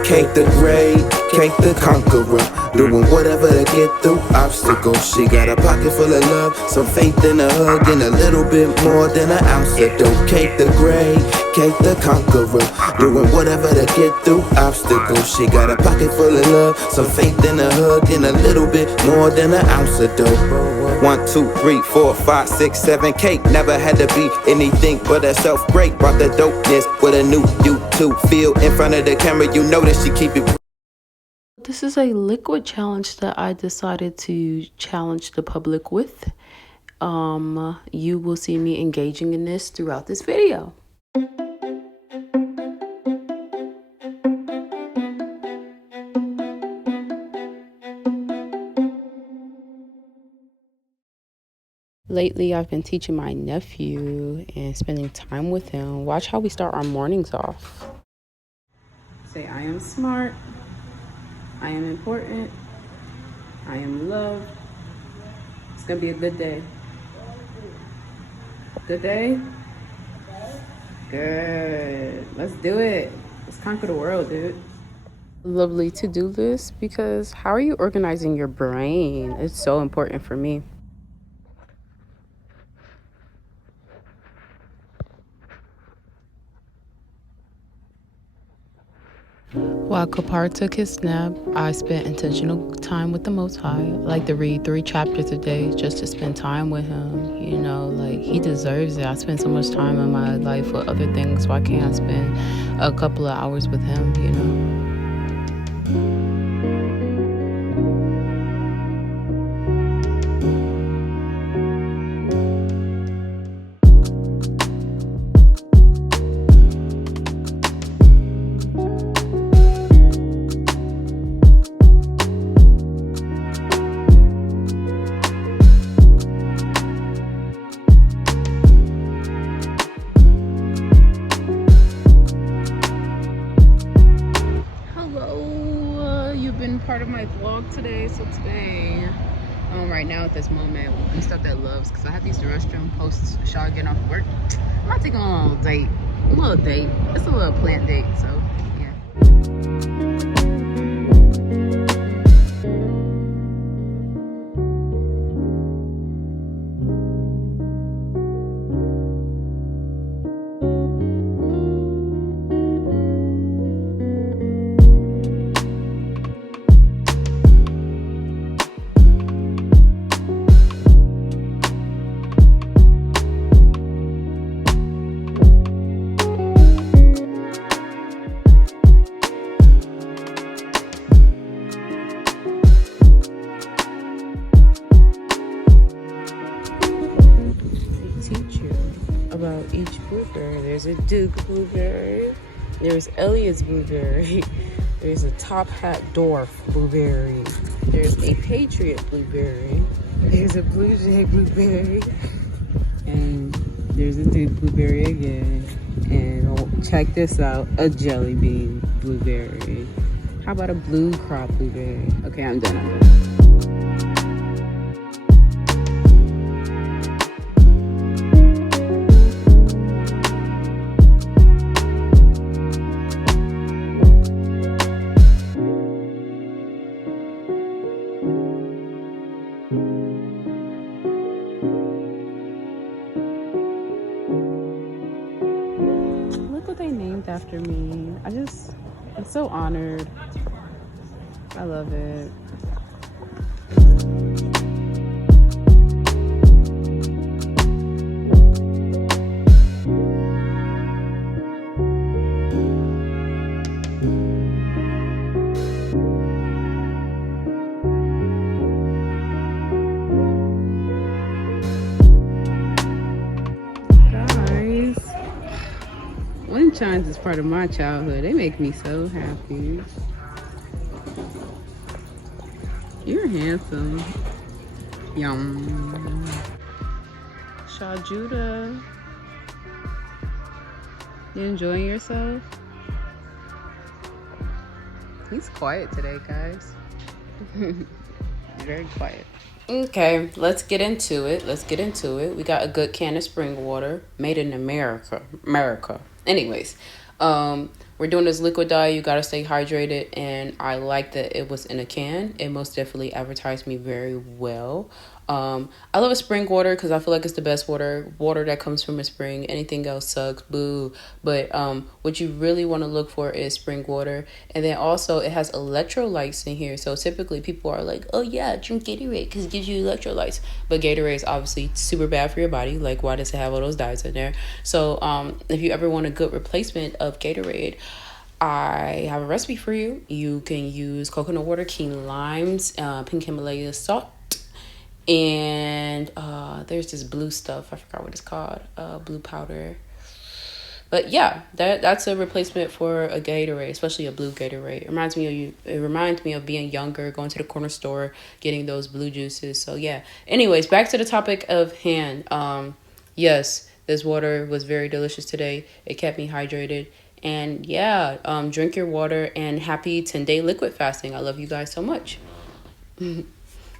Cake the great, cake the conqueror, doing whatever to get through obstacles. She got a pocket full of love, some faith in a hug, and a little bit more than an ounce of dope. Cake the great, cake the conqueror, doing whatever to get through obstacles. She got a pocket full of love, some faith in a hug, and a little bit more than an ounce of dope. 1, 2, 3, 4, 5, 6, 7. Cake never had to be anything but herself. Great, brought the dopeness with a new YouTube feel in front of the camera. You know that she keep it. This is a liquid challenge that I decided to challenge the public with. You will see me engaging in this throughout this video. Lately, I've been teaching my nephew and spending time with him. Watch how we start our mornings off. Say, I am smart. I am important. I am loved. It's gonna be a good day. Good day? Good. Let's do it. Let's conquer the world, dude. Lovely to-do list, because how are you organizing your brain? It's so important for me. While Kapar took his nap, I spent intentional time with the Most High. I like to read 3 chapters a day just to spend time with him. You know, like, he deserves it. I spend so much time in my life with other things. Why can't I spend a couple of hours with him, you know? Part of my vlog today. So today, right now at this moment, we stopped at Love's because I have to use the restroom post shower getting off work. I'm not taking a little date. It's a little plant date, so yeah. About each blueberry. There's a Duke blueberry, there's Elliot's blueberry, there's a Top Hat Dwarf blueberry, there's a Patriot blueberry, there's a Blue Jay blueberry, and there's a Duke blueberry again. And oh, check this out, a Jelly Bean blueberry. How about a Blue Crop blueberry? Okay, I'm done. After me. I'm so honored. I love it. Sunshines is part of my childhood. They make me so happy. You're handsome. Yum. Shaw Judah. You enjoying yourself? He's quiet today, guys. Very quiet. Okay, let's get into it. We got a good can of spring water made in America. Anyways, we're we're doing this liquid diet. You got to stay hydrated. And I like that it was in a can. It most definitely advertised me very well. I love a spring water because I feel like it's the best water that comes from a spring. Anything else sucks, boo. But what you really want to look for is spring water. And then also it has electrolytes in here. So typically people are like, oh yeah, drink Gatorade because it gives you electrolytes. But Gatorade is obviously super bad for your body. Like, why does it have all those dyes in there? So if you ever want a good replacement of Gatorade, I have a recipe for you. You can use coconut water, key limes, pink Himalaya salt, and there's this blue stuff. I forgot what it's called. Blue powder. But yeah, that's a replacement for a Gatorade, especially a blue Gatorade. It reminds me of you. It reminds me of being younger, going to the corner store, getting those blue juices. So yeah. Anyways, back to the topic of hand. Yes, this water was very delicious today. It kept me hydrated. And yeah, drink your water and happy 10-day liquid fasting. I love you guys so much.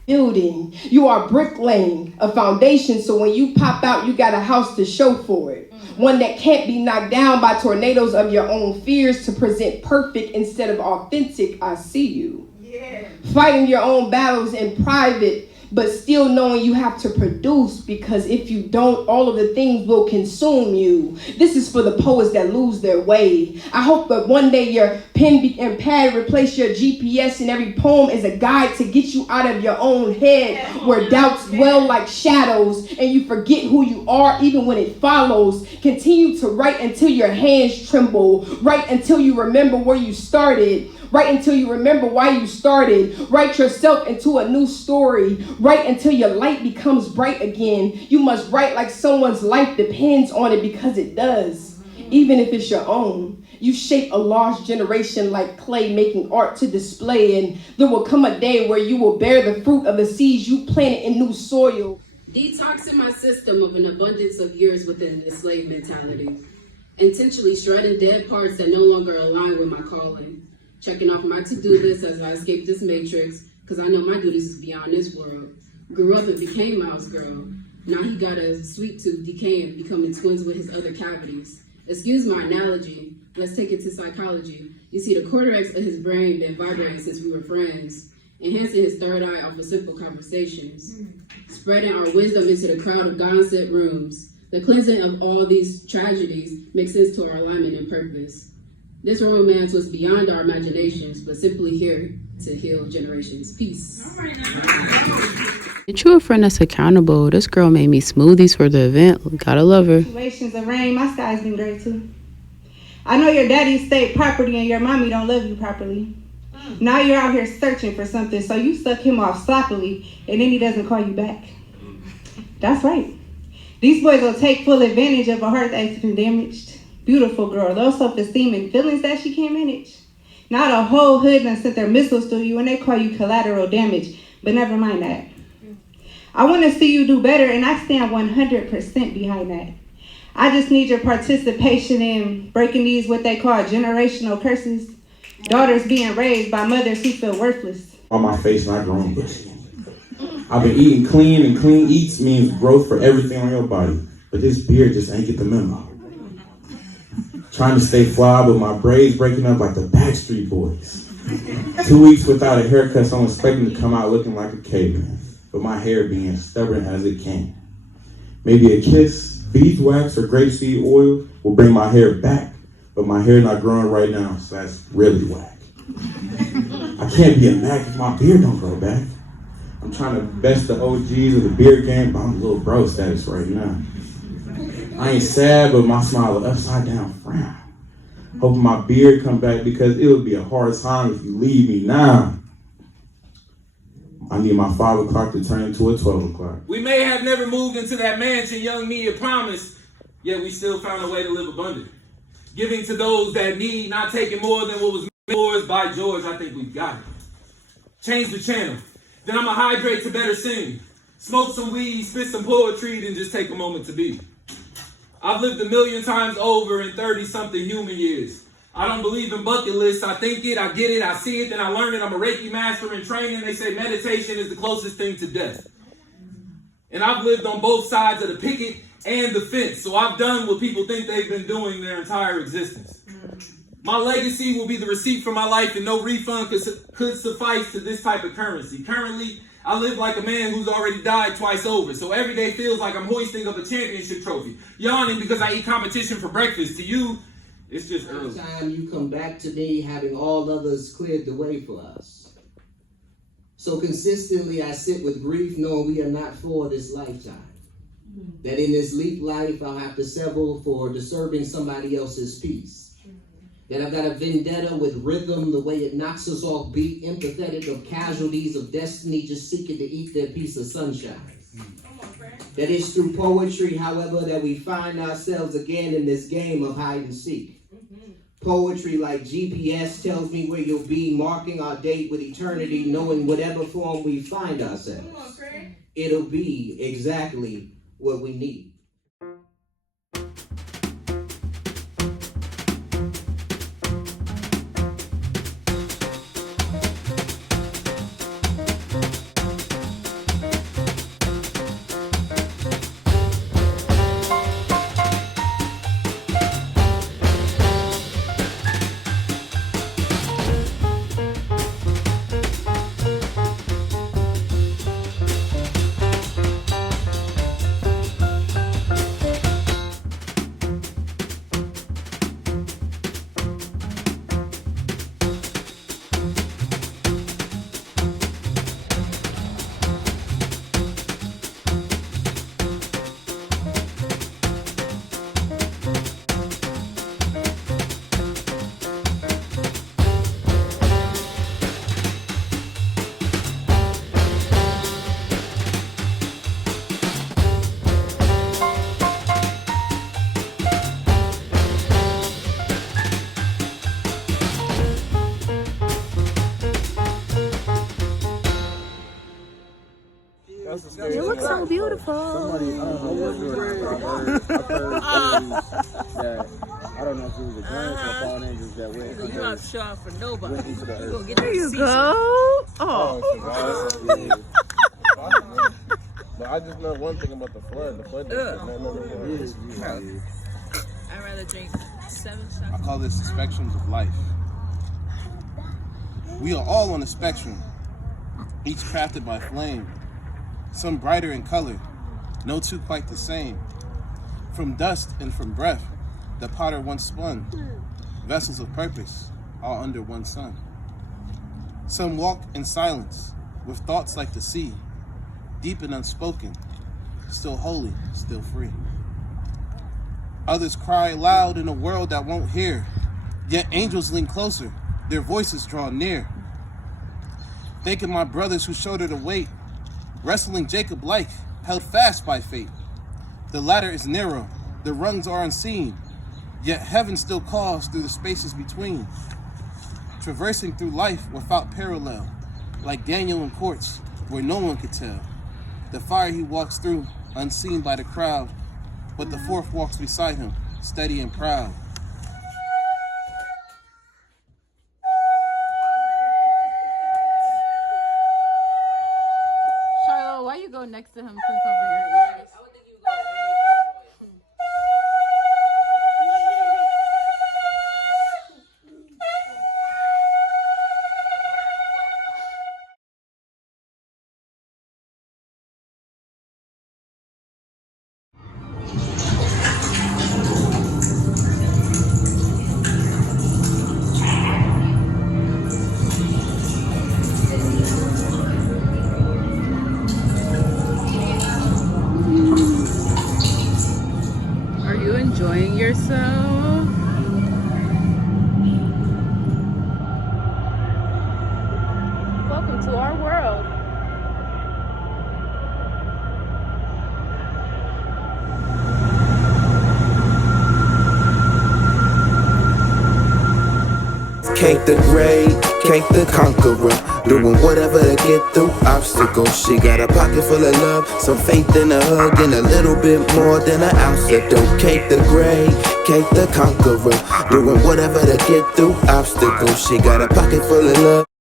Building, you are bricklaying a foundation, so when you pop out, you got a house to show for it. One that can't be knocked down by tornadoes of your own fears to present perfect instead of authentic. I see you. Yeah. Fighting your own battles in private, but still knowing you have to produce, because if you don't, all of the things will consume you. This is for the poets that lose their way. I hope that one day your pen and pad replace your GPS, and every poem is a guide to get you out of your own head where doubts dwell like shadows and you forget who you are even when it follows. Continue to write until your hands tremble. Write until you remember where you started. Write until you remember why you started. Write yourself into a new story. Write until your light becomes bright again. You must write like someone's life depends on it, because it does. Even if it's your own. You shape a lost generation like clay, making art to display. And there will come a day where you will bear the fruit of the seeds you planted in new soil. Detoxing my system of an abundance of years within a slave mentality. Intentionally shredding dead parts that no longer align with my calling. Checking off my to-do list as I escape this matrix, because I know my duties is beyond this world. Grew up and became Miles' girl. Now he got a sweet tooth decaying, becoming twins with his other cavities. Excuse my analogy, let's take it to psychology. You see, the cortex of his brain been vibrating since we were friends, enhancing his third eye off of simple conversations. Spreading our wisdom into the crowd of God-sent rooms. The cleansing of all these tragedies makes sense to our alignment and purpose. This romance was beyond our imaginations, but simply here to heal generations. Peace. Get you a friend that's accountable. This girl made me smoothies for the event. Gotta love her. Situations of rain, my sky's been great too. I know your daddy's state property and your mommy don't love you properly. Now you're out here searching for something, so you suck him off sloppily, and then he doesn't call you back. That's right. These boys will take full advantage of a heart that's been damaged. Beautiful girl, low self-esteem and feelings that she can't manage. Now the whole hood done sent their missiles to you and they call you collateral damage, but never mind that. I want to see you do better, and I stand 100% behind that. I just need your participation in breaking these what they call generational curses. Daughters being raised by mothers who feel worthless. On my face not growing bushy. I've been eating clean, and clean eats means growth for everything on your body. But this beard just ain't get the memo. Trying to stay fly, but my braids breaking up like the Backstreet Boys. 2 weeks without a haircut, so I'm expecting to come out looking like a caveman. But my hair being stubborn as it can. Maybe a kiss, beeswax, or grapeseed oil will bring my hair back, but my hair not growing right now, so that's really whack. I can't be a Mac if my beard don't grow back. I'm trying to best the OGs of the beard game, but I'm a little bro status right now. I ain't sad, but my smile is upside down frown. Hoping my beard come back, because it would be a hard time if you leave me now. I need my 5 o'clock to turn into a 12 o'clock. We may have never moved into that mansion young me had promised, yet we still found a way to live abundant. Giving to those that need, not taking more than what was yours. By George, I think we got it. Change the channel. Then I'ma hydrate to better sing. Smoke some weed, spit some poetry, then just take a moment to be. I've lived 1,000,000 times over in 30-something human years. I don't believe in bucket lists. I think it, I get it, I see it, then I learn it. I'm a Reiki master in training. They say meditation is the closest thing to death. And I've lived on both sides of the picket and the fence. So I've done what people think they've been doing their entire existence. My legacy will be the receipt for my life, and no refund could suffice to this type of currency. Currently, I live like a man who's already died twice over, so every day feels like I'm hoisting up a championship trophy. Yawning because I eat competition for breakfast. To you, it's just early. Every time you come back to me, having all others cleared the way for us. So consistently I sit with grief, knowing we are not for this lifetime. That in this leap life, I'll have to settle for disturbing somebody else's peace. That I've got a vendetta with rhythm, the way it knocks us off beat, empathetic of casualties of destiny just seeking to eat their piece of sunshine. That it's through poetry, however, that we find ourselves again in this game of hide and seek. Poetry like GPS tells me where you'll be, marking our date with eternity, knowing whatever form we find ourselves, it'll be exactly what we need. You look so beautiful. Somebody, I don't know what it was. I don't know if it was a glance or fallen angels that went. You don't have to show out for nobody. Went into the You gonna earth. get There that you season. go. Oh. But I just know one thing about the flood. The flood didn't I'd rather drink 7 shots. I call this the spectrums of life. We are all on a spectrum, each crafted by flame. Some brighter in color, no two quite the same. From dust and from breath, the potter once spun. Vessels of purpose, all under one sun. Some walk in silence, with thoughts like the sea, deep and unspoken, still holy, still free. Others cry loud in a world that won't hear, yet angels lean closer, their voices draw near. Thinking my brothers who shoulder the weight, wrestling Jacob like, held fast by fate. The ladder is narrow, the rungs are unseen, yet heaven still calls through the spaces between. Traversing through life without parallel, like Daniel in courts where no one could tell. The fire he walks through, unseen by the crowd, but the fourth walks beside him, steady and proud. Shiloh, why you go next to him to cover your ears? Are you enjoying yourself? Welcome to our world. Cake the great, cake the conqueror, doing whatever to get through obstacles. She got a pocket full of love, some faith in a hug, and a little bit more than an ounce of dope. Cake the great, cake the conqueror, doing whatever to get through obstacles. She got a pocket full of love.